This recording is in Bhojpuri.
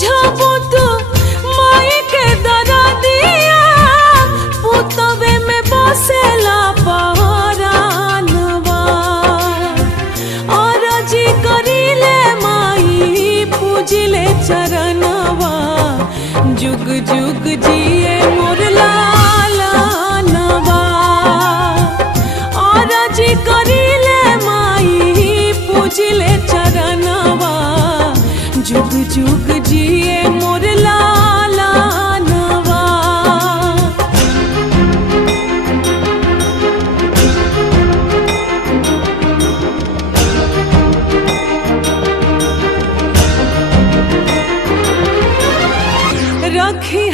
बुझबू तू माई के दरदिया पुतवे में बसेला पहरानवा और जी करीले माई पूजिले चरणवा जुग जुग जिए मोर लालनवा और जी करीले माई पूजिले चरणवा जुग जुग जिए मोर लालनवा। रखी